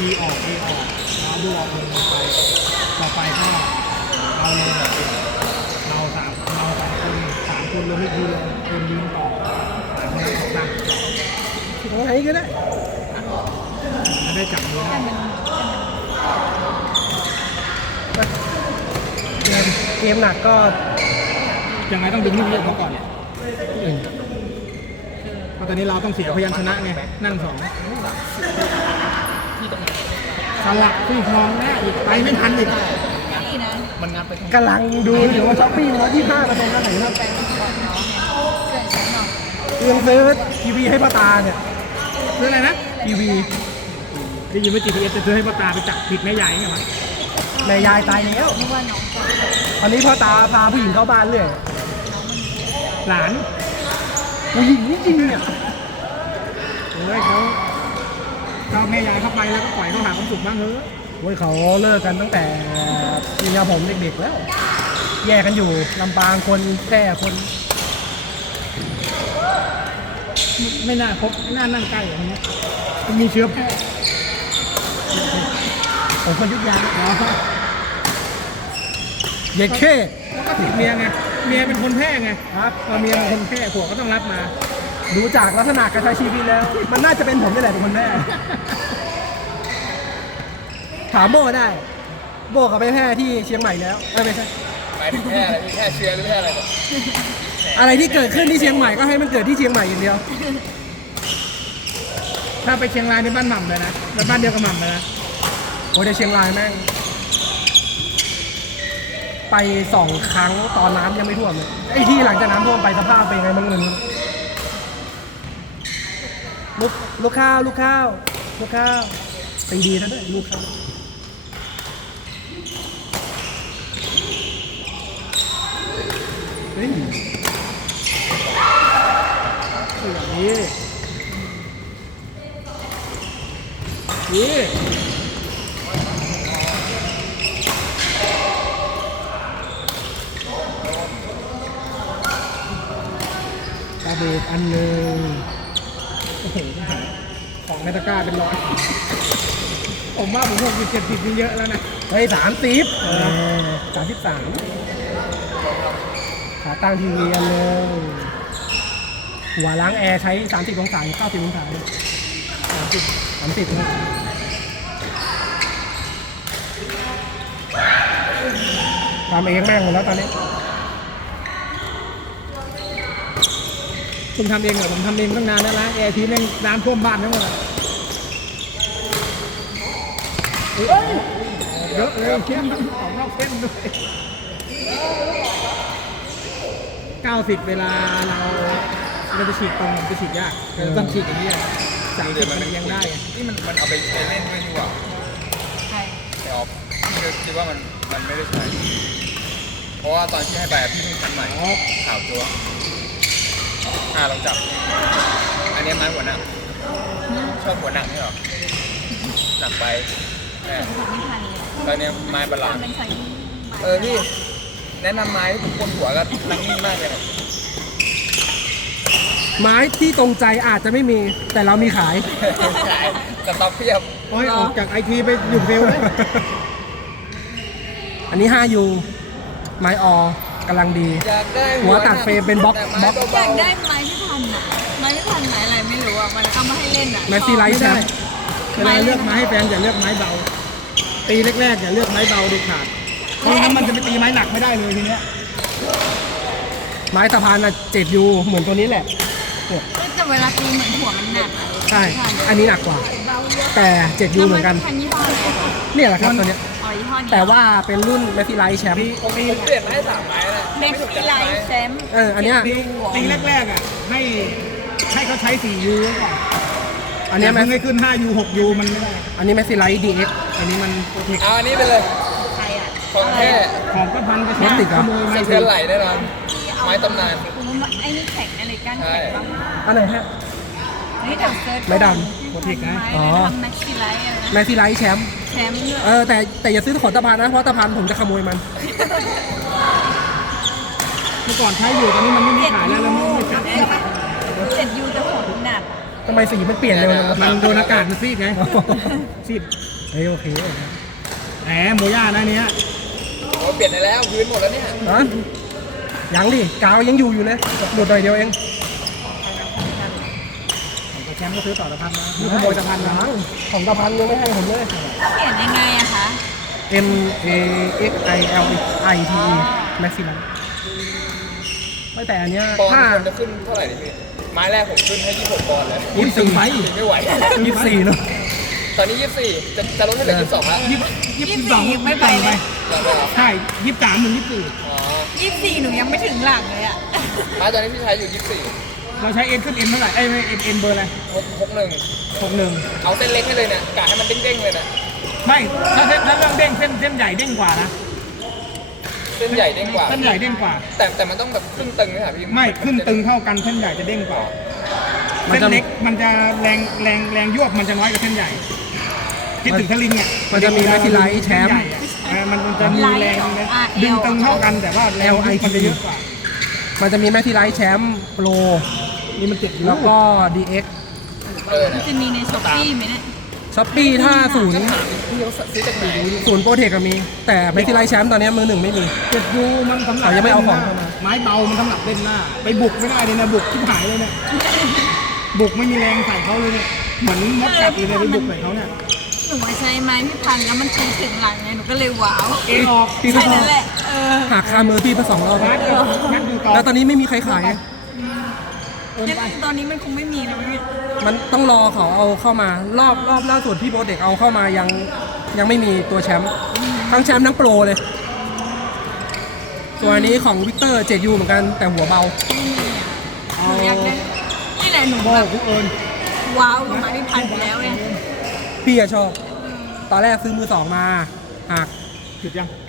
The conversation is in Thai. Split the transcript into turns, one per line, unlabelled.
ทีออกเราดูออกลงไปต่อไปก็เราลงเราสามคนลงอีกทีลงเอ็มยืนต่อสามคนตั้ง
ตรงไหนก็ได้
จะได้จับมือได้
เกมหนักก็
ยังไงต้องดึงลูกเยอะเขาก่อนเพราะตอนนี้เราต้องเสียพยัญชนะไงนั่งสองสลักที่คลองแน่อีกไปไม่ทันอีก
มันงัดไป
กำลังดูอยู่ว่าช้อปปี้125มาตรงนั้นไหนครับเรื่องซื้อทีวีให้ป้าตาเนี่ย
ซื้ออะไรนะทีวีได้ยินว่า GPS จะซื้อให้พ่อตาไปจับผิดแม่ใหญ่ไงวะ
แม่ยายตายแล้วตอนนี้พ่อตาพาผู้หญิงเข้าบ้านเลย
หลาน
ผู้หญิงจริงๆเนี่ย
เลยเขาแม่ยายเข้าไปแล้วก็ปล่อยเขาหาความสุขบ้างเถอะ
โอ้ยเขาเลิกกันตั้งแต่ปีงาผมเด็กๆแล้ว แยกกันอยู่ลำปางคนแพร่คน
ไม่น่าคบไม่น่านั่งใกล้อย่างนี้มันมีเชื้อแพร่
ผมคนยุทธยา
เนาะ
เย็ดเข้
แล้วก็ติดเมียไงเมียเป็นคนแพร่ไง
ครับ
พอเมียเป็นคนแพร่ผัวก็ต้องรับมา
ดูจากลักษณะการใช้ชีวิตแล้ว มันน่าจะเป็นผมนี่แหละเป็นคนแพร่ถามโบได้ โบกับไปแพร่ที่เชียงใหม่แล้วไม่ใช่
หมายถึงแค่อะไรแค่เชียร์หรือแค่อะไรเนี่ย
อะไรที่เกิดขึ้นที่เชียงใหม่ก็ให้มันเกิดที่เชียงใหม่อย่างเดียว
ถ้าไปเชียงรายในบ้านหม่ำเลยนะแล้วบ้านเดียวกับหม่ำเลยนะ
โอ้ยในเชียงรายแม่งไป2 ครั้งตอนน้ำยังไม่ท่วมเลยไอ้ที่หลังจากน้ำท่วมไปสภาพเป็นไงบ้างเลยลูกข้าวตีดีซะด้วยลูกข้าวเฮ้ย
เสือนี้นี่ตาเบกอันหนึ่งโอ้โหของในตะกร้าเป็นร้อยผมว่าผม60-70นี่เยอะแล้วนะ
เฮ้ย33ขาตั้งทีวีอันเลยหัวล้างแอร์ใช้30 องศาหรือ90 องศา30นะทำเองแม่งหมดแล้วตอนนี้
คุณทำเองเหรอผมทำเองตั้งนานแล้วนะแอร์ทีแม่งน้ำท่วมบ้านทั้งหมดอะเยอะเลยเข้มของนอกเข้มด้วย90เวลาเราจะฉีดตรงมันจะฉีดยากเราต้องฉีดอย่างนี้30มันยังได้อะ
นี่มันเอาไปใช้เล่นด้วยนี่หว่า
ใช่
ไอออฟคิดว่ามันไม่ได้ใช้เพราะว่าตอนที่ให้ไปพี่เพิ่งคันใหม่ข่าวตัวลองจับอันนี้ไม้หัวหนักชอบหัวหนักนี่หรอหนักไปแม่
ทำไม่ทันเลย
ตอนนี้ไม้บาลานซ์
เป็นไซส์
พี่แนะนำไม้ที่คนหัวก็นั่งนิ่งมากเลย
ไม้ที่ตรงใจอาจจะไม่มีแต่เรามีขาย
ขายสต็อกเพียบ
โอ้ยออกจากไอทีไปอยู่เฟลเลย
อันนี้ 5U ไม้อกำลังดี
อยากได้
หัวตัดเฟรมเป็นบล็อก
แต่ไม้
อยา
เบาก
ได้ไม้ที่พันอ่ะไม้ที่พันไม้อะไรไม่รู้อ่ะมันเอามาให้เล่นอ่ะ
แมสซี่ไลท์แชมป์
เวลาเลือกไม้ให้แฟนอย่าเลือกไม้เบาตีแรกๆอย่าเลือกไม้เบาเด็ดขาดเพราะงั้นมันจะไปตีไม้หนักไม่ได้เลยทีเนี้ย
ไม้สะพานน่ะ 7U เหมือนตัวนี้แหละเนี่ย
แต่เวลาตีเหมือนหัวมันหนักอะ
ใช่ อันนี้หนักกว่า แต่ 7U เหมือนกัน
พันยี่ห้ออะไรคะ
เนี่ยแหละครับตัวเนี้ย
อ๋อยี่ห้อนี้
แต่ว่าเป็นรุ่นแมสซี่ไลท์แชมป์
ผมเปลี่ยนมาให้3 ไม้แล้ว
เม็กซี่ไลท์แชมป์
อันเนี้ย
ตีแรกๆอ่ะให้เขาใช้ 4U ไว้ก่อน
อันเนี้ย
มั
แม
น
ส
ไม่ขึ้น 5U 6U มันไม่ได้
อันนี้แมสซี่ไลท์ DX
อันนี้มันโปรเทค
เอาอันนี้ไปเลย
ใครอ่ะ
ของแท้
ของก็พันกระชาก
รถติดเหร
ข
อ
โมย
สะ
ไม้
เทือนไหลแน่นอนไม้ตำนาน
คุณว่าไอ้นี่แข็งอะไรก้านแข็งบ้าง
อันไหนฮะ
นี่เดี๋ยวเซิร์ช
ไม้ด
โปรเทคนะ
ไม้
อ๋อ
ทำแม็กซี่ไลท์อะไร
แมสซี่ไลท์แชมป์
แชมป์ด้วย
แต่อย่าซื้อขนตะพานนะ เพราะตะพานผมจะขโมยมัน
เมื่อก่อนใช้อยู่ตอนนี้มันไม่มีขายแล้วแล้วไม่จัด
7U จะขนหนัก
ทำไมสีมันเปลี่ยนเร็วจังวะ
มันโดนอากาศมันซีดไงซีด
เฮ้ยโอเค
แหมโมย่านะเนี้ย
โอ้เปลี่ยนได้แล้วพื้นหมดแล้วเนี่ย
ฮะยังดิกาวยังอยู่เลยหลุดหน่อยเดียวเอง
แต่แชมป์ก็ซื้อต่อตะพันนะนี่ขโมยตะพันนะ
ของตะพันยังไม่ให้ผมเลย
เขียนยังไงอะคะ
M A X I L I T E Maximum ไม่แต่อันเนี้ย
ปอน
ถ้า
ด์จะขึ้นเท่าไหร่ดิพี่ไม้แรกผมขึ้นให้26ปอนด์เลย
ยี่สิบไป
ไม่ไหว
24เนอะ
ตอนนี้24จะลดให้เหลือ22แล้ว
22ไม่ไปเลย
ยังไม่เอา
ใช่23ถึง24
อ๋อ
24หนูยังไม่ถึงหลังเลยอะ
ไม้ตอนนี้พี่ใช้อยู่24
เราใช้เอ็นขึ้นเอ็นเท่าไหร่เอ้ยไม่เอ็นเบอร์อะไร
61
61
เอาเส้นเล็กให้เลยเนี่ยกะให้มันเด้งๆเลยนะ
ไม่ถ้าเรื่องเด้งเส้นใหญ่เด้งกว่านะ
เส้นใหญ่เด้งกว่า
เส้นใหญ่เด้งกว่า
แต่มันต้องแบบครึ่งตึงไหมครับพี่
ไม่ขึ้นตึงเท่ากันเส้นใหญ่จะเด้งกว่าเส้นเล็กมันจะแรงยวบมันจะน้อยกว่าเส้นใหญ่คิดถึงสลิงอ่ะ
มันจะมีแมคทิไลท์แชมป์
มันจะมีแรงดึงตึงเท่ากันแต่ว่าแรงยุบมันจะเยอะกว่า
มันจะมีแมคทิไลท์แชมป์โปร
นี่มันเจ็บอยู่
แล้วก็ DX
มันจะมีในช้อปปี้ไหมเนี่ย
ช้อปปี้ถ้าศูนย์
จะถามพี่เขาซื้อจากไหน
ศูนย์โปรเทคก็มี แต่แมคทิไลท์แชมป์ตอนนี้มือหนึ่งไม่มี
เจ็บอยู่มันสำหรับ
ยังไม่เอาของเข้ามา
ไม้เบามันสำหรับเล่นหน้า ไปบุกไม่ได้เลยนะบุกที่หายเลยเนี่ยบุกไม่มีแรงใส่เขาเลยเนี่ยเหมือนมดกัดอยู่เลยไปบุกใส่เขาเนี่ย
หนูใช้ไม้พี่พันแล้วมันใช้ถึงหลังไงหนูก็เลยว้าว
เอ็นออก
พี่ก็
แค่
ชอ
นั้
บ
นแหละ
หักคามือพี่มา2 รอบ
นัดอยู่ต่อ
แล้วตอนนี้ไม่มีใครขาย
งั้นตอนนี้มันคงไม่มีแล้วมั้งเนี่ย
มันต้องรอเขาเอาเข้ามารอบล่าสุดที่โปรเทคเอาเข้ามายังไม่มีตัวแชมป์ทั้งแชมป์ทั้งโปรเลยตัวนี้ของวิกเตอร์ 7U เหมือนกันแต่หัวเบา
ไม่มีอะหนูอยากได้นี่แหละหนู
โบ
แบบ
กูเอิญ
ว้าวกับไม้พี่พันไปแล้วไง
พี่อะชอบ ตอนแรกซื้อมือ 2 มาหัก
จุดยัง